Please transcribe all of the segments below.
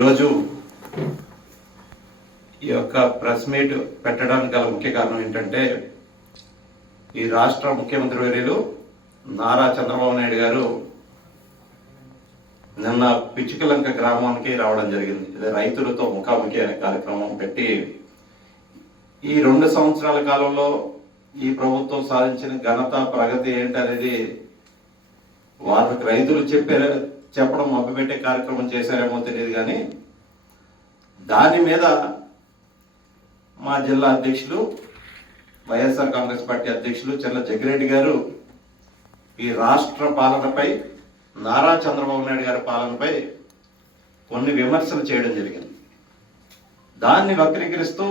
ఈరోజు ఈ యొక్క ప్రెస్ మీట్ పెట్టడానికి గల ముఖ్య కారణం ఏంటంటే ఈ రాష్ట్ర ముఖ్యమంత్రి వర్యులు నారా చంద్రబాబు నాయుడు గారు నిన్న పిచ్చుకలంక గ్రామానికి రావడం జరిగింది. ఇది రైతులతో ముఖాముఖి అనే కార్యక్రమం పెట్టి ఈ 2 సంవత్సరాల కాలంలో ఈ ప్రభుత్వం సాధించిన ఘనత ప్రగతి ఏంటనేది వాళ్ళకి రైతులు చెప్పడం మభ్యపెట్టే కార్యక్రమం చేశారేమో తెలియదు, కానీ దాని మీద మా జిల్లా అధ్యక్షులు వైఎస్ఆర్ కాంగ్రెస్ పార్టీ అధ్యక్షులు చెల్ల జగ్గిరెడ్డి గారు ఈ రాష్ట్ర పాలనపై నారా చంద్రబాబు నాయుడు గారి పాలనపై కొన్ని విమర్శలు చేయడం జరిగింది. దాన్ని వక్రీకరిస్తూ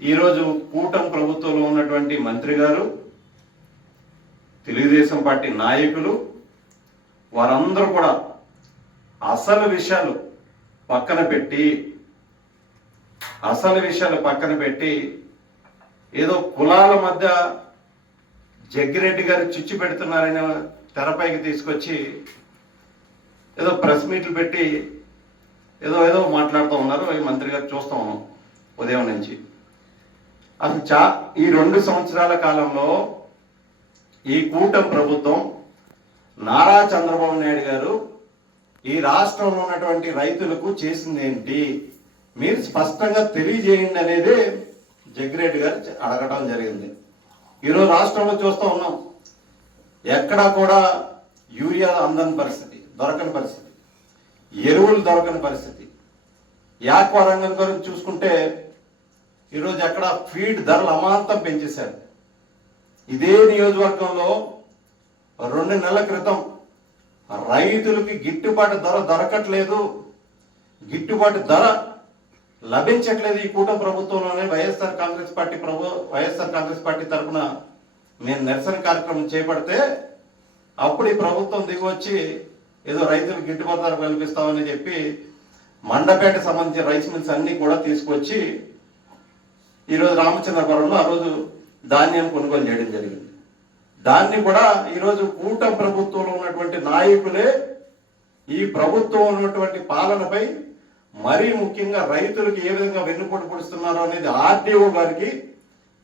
ఈరోజు కూటమి ప్రభుత్వంలో ఉన్నటువంటి మంత్రి గారు, తెలుగుదేశం పార్టీ నాయకులు వారందరూ కూడా అసలు విషయాలు పక్కన పెట్టి ఏదో కులాల మధ్య జగ్గిరెడ్డి గారు చిచ్చు పెడుతున్నారని తెరపైకి తీసుకొచ్చి ఏదో ప్రెస్ మీట్లు పెట్టి ఏదో మాట్లాడుతూ ఉన్నారు. ఈ మంత్రి గారు చూస్తూ ఉన్నాం ఉదయం నుంచి. అసలు ఈ 2 సంవత్సరాల కాలంలో ఈ కూటమి ప్రభుత్వం నారా చంద్రబాబు నాయుడు గారు ఈ రాష్ట్రంలో ఉన్నటువంటి రైతులకు చేసింది ఏంటి మీరు స్పష్టంగా తెలియజేయండి అనేది జగ్గిరెడ్డి గారు అడగటం జరిగింది. ఈరోజు రాష్ట్రంలో చూస్తూ ఉన్నాం, ఎక్కడా కూడా యూరియా దొరకని పరిస్థితి, ఎరువులు దొరకని పరిస్థితి. యాక్వా రంగం గురించి చూసుకుంటే ఈరోజు ఎక్కడ ఫీడ్ ధరలు అమాంతం పెంచేశారు. ఇదే నియోజకవర్గంలో 2 నెలల క్రితం రైతులకి గిట్టుబాటు ధర దొరకట్లేదు, గిట్టుబాటు ధర లభించట్లేదు. ఈ కూటమి ప్రభుత్వంలోనే వైఎస్ఆర్ కాంగ్రెస్ పార్టీ తరఫున మేము నిరసన కార్యక్రమం చేపడితే అప్పుడు ఈ ప్రభుత్వం దిగొచ్చి ఏదో రైతులకు గిట్టుబాటు ధర కల్పిస్తామని చెప్పి మండపేట సంబంధించిన రైస్ మిల్స్ అన్ని కూడా తీసుకొచ్చి ఈరోజు రామచంద్రపురంలో ఆ రోజు ధాన్యం కొనుగోలు చేయడం జరిగింది. దాన్ని కూడా ఈరోజు కూటమి ప్రభుత్వంలో ఉన్నటువంటి నాయకులే ఈ ప్రభుత్వం ఉన్నటువంటి పాలనపై మరీ ముఖ్యంగా రైతులకు ఏ విధంగా వెన్నుపోటు పొడుస్తున్నారో అనేది ఆర్డీఓ గారికి,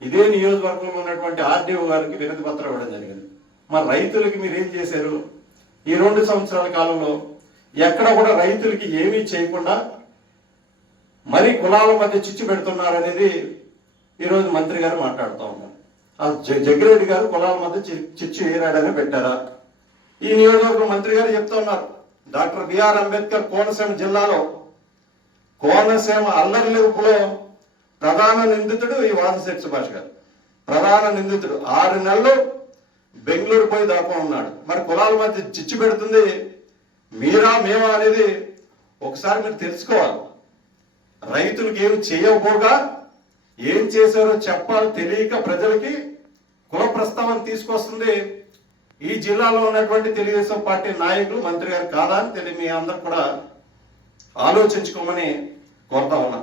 ఇదే నియోజకవర్గంలో ఉన్నటువంటి ఆర్డీఓ గారికి వినతి పత్రం ఇవ్వడం జరిగింది. మరి రైతులకి మీరు ఏం చేశారు? ఈ 2 సంవత్సరాల కాలంలో ఎక్కడ కూడా రైతులకి ఏమీ చేయకుండా మరీ కులాల మధ్య చిచ్చు పెడుతున్నారనేది ఈరోజు మంత్రి గారు మాట్లాడుతూ ఉన్నారు. జగ్గిరెడ్డి గారు కులాల మధ్య చిచ్చు ఏరాడని పెట్టారా? ఈ నియోజకవర్గం మంత్రి గారు చెప్తా ఉన్నారు, డాక్టర్ బిఆర్ అంబేద్కర్ కోనసీమ జిల్లాలో కోనసీమ అల్లర్లిపులో ప్రధాన నిందితుడు ఈ వాసశెట్టి సుభాష్ గారు. ప్రధాన నిందితుడు 6 నెలలు బెంగళూరు పోయి దాకా ఉన్నాడు. మరి కులాల మధ్య చిచ్చు పెడుతుంది మీరా మేమా అనేది ఒకసారి మీరు తెలుసుకోవాలి. రైతులకు ఏమి చేయకపోగా ఏం చేశారో చెప్పాలి తెలియక ప్రజలకి కుల ప్రస్తావన తీసుకొస్తుంది ఈ జిల్లాలో ఉన్నటువంటి తెలుగుదేశం పార్టీ నాయకులు, మంత్రి గారు కాదా అని మీ అందరూ కూడా ఆలోచించుకోమని కోరుతా ఉన్నా.